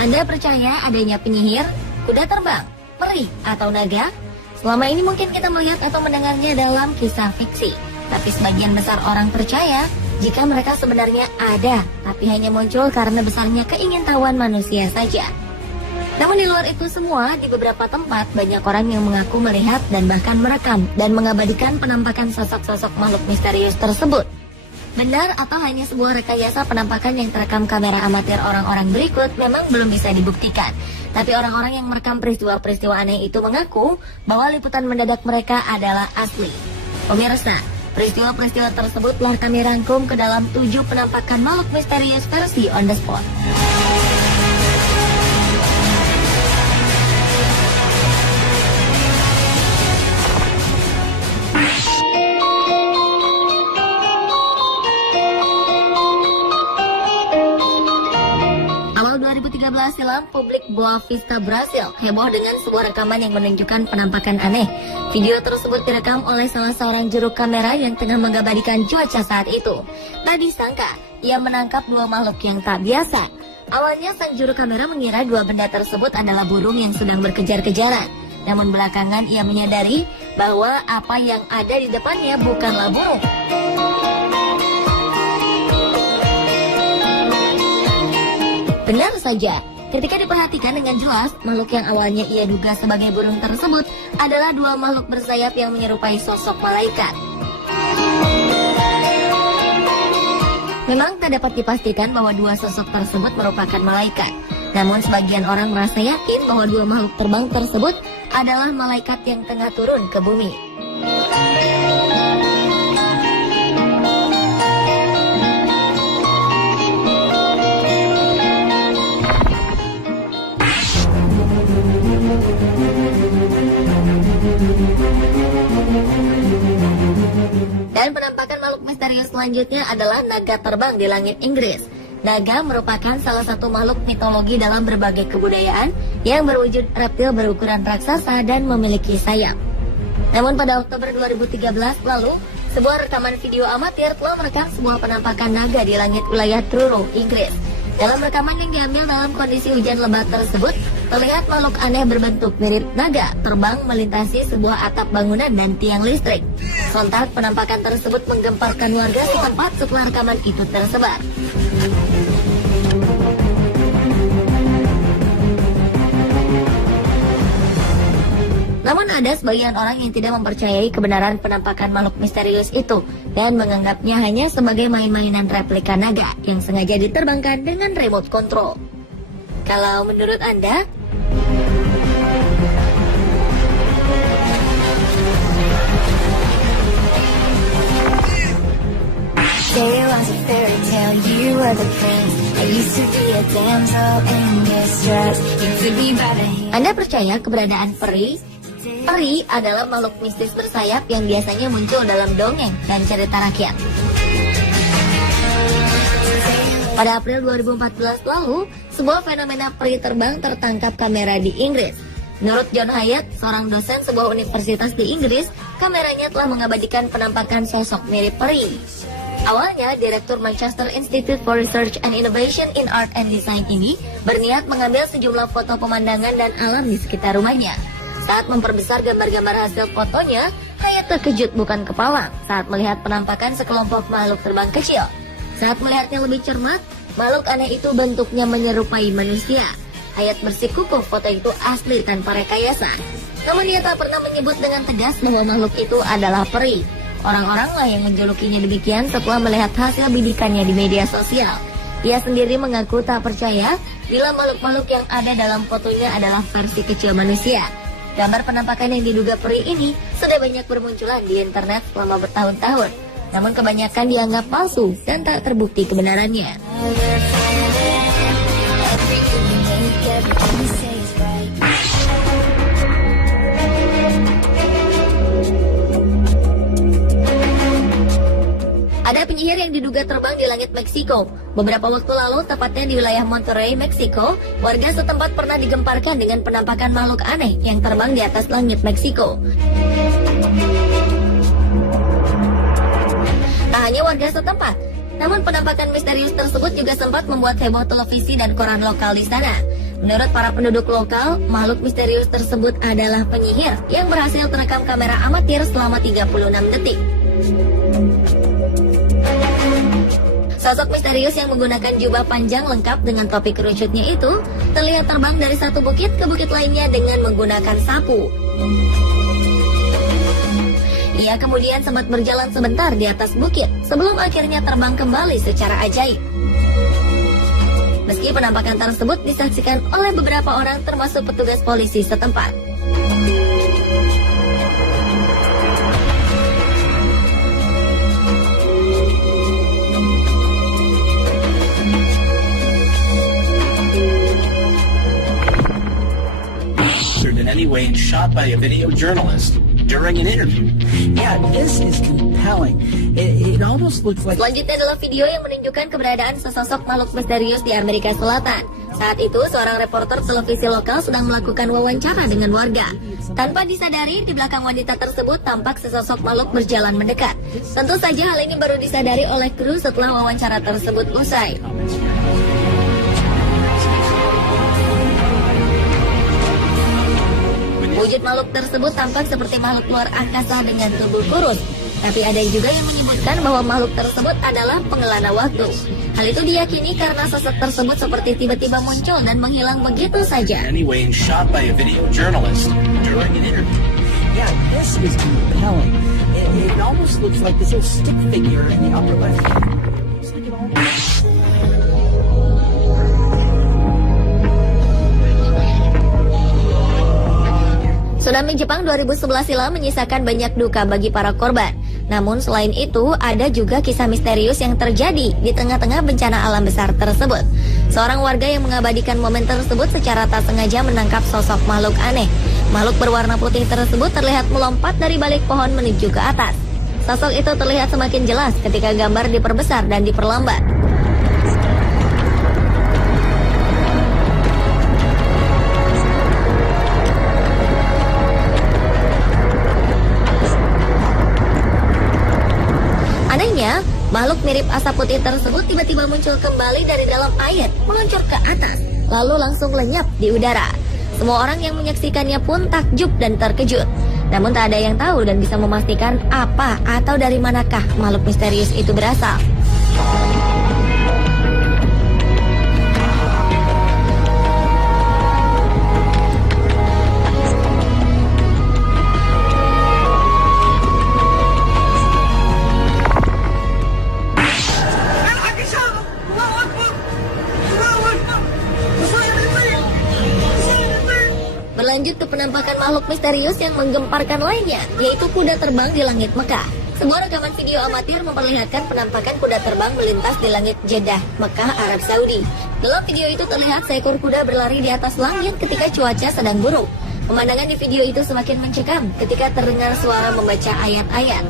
Anda percaya adanya penyihir, kuda terbang, peri, atau naga? Selama ini mungkin kita melihat atau mendengarnya dalam kisah fiksi. Tapi sebagian besar orang percaya jika mereka sebenarnya ada, tapi hanya muncul karena besarnya keingintahuan manusia saja. Namun di luar itu semua, di beberapa tempat banyak orang yang mengaku melihat dan bahkan merekam dan mengabadikan penampakan sosok-sosok makhluk misterius tersebut. Benar atau hanya sebuah rekayasa penampakan yang terekam kamera amatir orang-orang berikut memang belum bisa dibuktikan. Tapi orang-orang yang merekam peristiwa-peristiwa aneh itu mengaku bahwa liputan mendadak mereka adalah asli. Pemirsa, peristiwa-peristiwa tersebut telah kami rangkum ke dalam 7 penampakan makhluk misterius versi on the spot. Silam, publik Boa Vista, Brasil heboh dengan sebuah rekaman yang menunjukkan penampakan aneh. Video tersebut direkam oleh salah seorang juru kamera yang tengah mengabadikan cuaca saat itu. Tak disangka, ia menangkap 2 makhluk yang tak biasa. Awalnya sang juru kamera mengira 2 benda tersebut adalah burung yang sedang berkejar-kejaran. Namun belakangan ia menyadari bahwa apa yang ada di depannya bukanlah burung. Benar saja, ketika diperhatikan dengan jelas, makhluk yang awalnya ia duga sebagai burung tersebut adalah 2 makhluk bersayap yang menyerupai sosok malaikat. Memang tak dapat dipastikan bahwa 2 sosok tersebut merupakan malaikat. Namun sebagian orang merasa yakin bahwa 2 makhluk terbang tersebut adalah malaikat yang tengah turun ke bumi. Dan penampakan makhluk misterius selanjutnya adalah naga terbang di langit Inggris. Naga merupakan salah satu makhluk mitologi dalam berbagai kebudayaan yang berwujud reptil berukuran raksasa dan memiliki sayap. Namun pada Oktober 2013 lalu, sebuah rekaman video amatir telah merekam sebuah penampakan naga di langit wilayah Truro, Inggris. Dalam rekaman yang diambil dalam kondisi hujan lebat tersebut, terlihat makhluk aneh berbentuk mirip naga terbang melintasi sebuah atap bangunan dan tiang listrik. Sontak penampakan tersebut menggemparkan warga setempat setelah rekaman itu tersebar. Namun ada sebagian orang yang tidak mempercayai kebenaran penampakan makhluk misterius itu dan menganggapnya hanya sebagai main-mainan replika naga yang sengaja diterbangkan dengan remote control. Kalau menurut Anda? Anda percaya keberadaan peri? Peri adalah makhluk mistis bersayap yang biasanya muncul dalam dongeng dan cerita rakyat. Pada April 2014 lalu, sebuah fenomena peri terbang tertangkap kamera di Inggris. Menurut John Hyatt, seorang dosen sebuah universitas di Inggris, kameranya telah mengabadikan penampakan sosok mirip peri. Awalnya, Direktur Manchester Institute for Research and Innovation in Art and Design ini berniat mengambil sejumlah foto pemandangan dan alam di sekitar rumahnya. Saat memperbesar gambar-gambar hasil fotonya, Hyatt terkejut bukan kepala saat melihat penampakan sekelompok makhluk terbang kecil. Saat melihatnya lebih cermat, makhluk aneh itu bentuknya menyerupai manusia. Hyatt bersikukuh foto itu asli tanpa rekayasa. Namun dia tak pernah menyebut dengan tegas bahwa makhluk itu adalah peri. Orang-oranglah yang menjulukinya demikian setelah melihat hasil bidikannya di media sosial. Ia sendiri mengaku tak percaya bila makhluk-makhluk yang ada dalam fotonya adalah versi kecil manusia. Gambar penampakan yang diduga peri ini sudah banyak bermunculan di internet selama bertahun-tahun. Namun kebanyakan dianggap palsu dan tak terbukti kebenarannya. Ada penyihir yang diduga terbang di langit Meksiko. Beberapa waktu lalu, tepatnya di wilayah Monterrey, Meksiko, warga setempat pernah digemparkan dengan penampakan makhluk aneh yang terbang di atas langit Meksiko. Tak hanya warga setempat, namun penampakan misterius tersebut juga sempat membuat heboh televisi dan koran lokal di sana. Menurut para penduduk lokal, makhluk misterius tersebut adalah penyihir yang berhasil terekam kamera amatir selama 36 detik. Sosok misterius yang menggunakan jubah panjang lengkap dengan topi kerucutnya itu terlihat terbang dari satu bukit ke bukit lainnya dengan menggunakan sapu. Ia kemudian sempat berjalan sebentar di atas bukit sebelum akhirnya terbang kembali secara ajaib. Meski penampakan tersebut disaksikan oleh beberapa orang termasuk petugas polisi setempat. In any way shot by a video journalist during an interview. Yeah, this is compelling. It almost looks like... Selanjutnya adalah video yang menunjukkan keberadaan sesosok makhluk misterius di Amerika Selatan. Saat itu, seorang reporter televisi lokal sedang melakukan wawancara dengan warga. Tanpa disadari, di belakang wanita tersebut tampak sesosok makhluk berjalan mendekat. Tentu saja hal ini baru disadari oleh kru setelah wawancara tersebut usai. Wujud makhluk tersebut tampak seperti makhluk luar angkasa dengan tubuh kurus. Tapi ada juga yang menyebutkan bahwa makhluk tersebut adalah pengelana waktu. Hal itu diyakini karena sosok tersebut seperti tiba-tiba muncul dan menghilang begitu saja. Anyway, shot by a video journalist during an interview. Yeah, this is compelling. It almost looks like this little stick figure in the upper left. Looks like it almost... Tsunami Jepang 2011 silam menyisakan banyak duka bagi para korban. Namun selain itu, ada juga kisah misterius yang terjadi di tengah-tengah bencana alam besar tersebut. Seorang warga yang mengabadikan momen tersebut secara tak sengaja menangkap sosok makhluk aneh. Makhluk berwarna putih tersebut terlihat melompat dari balik pohon menuju ke atas. Sosok itu terlihat semakin jelas ketika gambar diperbesar dan diperlambat. Makhluk mirip asap putih tersebut tiba-tiba muncul kembali dari dalam air, meluncur ke atas, lalu langsung lenyap di udara. Semua orang yang menyaksikannya pun takjub dan terkejut. Namun tak ada yang tahu dan bisa memastikan apa atau dari manakah makhluk misterius itu berasal. Berlanjut ke penampakan makhluk misterius yang menggemparkan lainnya, yaitu kuda terbang di langit Mekah. Sebuah rekaman video amatir memperlihatkan penampakan kuda terbang melintas di langit Jeddah, Mekah, Arab Saudi. Dalam video itu terlihat seekor kuda berlari di atas langit ketika cuaca sedang buruk. Pemandangan di video itu semakin mencekam ketika terdengar suara membaca ayat-ayat.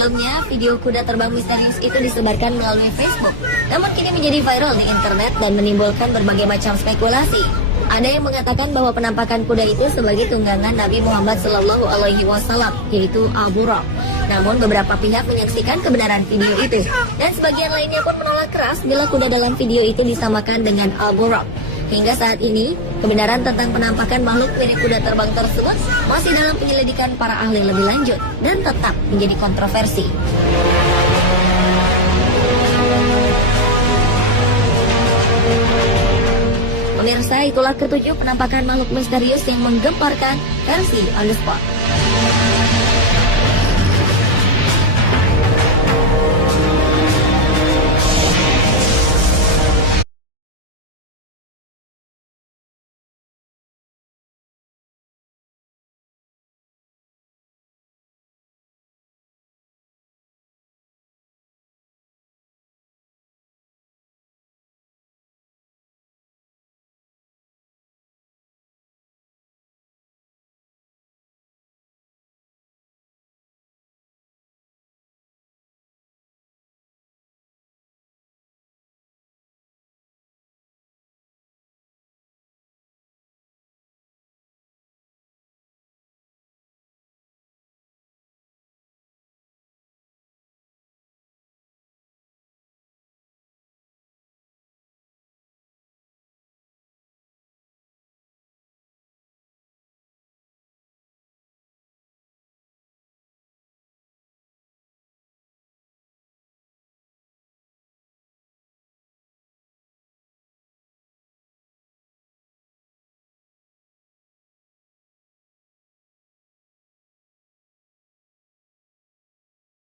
Sebelumnya, video kuda terbang misterius itu disebarkan melalui Facebook, namun kini menjadi viral di internet dan menimbulkan berbagai macam spekulasi. Ada yang mengatakan bahwa penampakan kuda itu sebagai tunggangan Nabi Muhammad SAW, yaitu Al-Buraq. Namun beberapa pihak menyaksikan kebenaran video itu, dan sebagian lainnya pun menolak keras bila kuda dalam video itu disamakan dengan Al-Buraq. Hingga saat ini, kebenaran tentang penampakan makhluk mirip kuda terbang tersebut masih dalam penyelidikan para ahli lebih lanjut dan tetap menjadi kontroversi. Pemirsa, itulah ketujuh penampakan makhluk misterius yang menggemparkan versi On The Spot.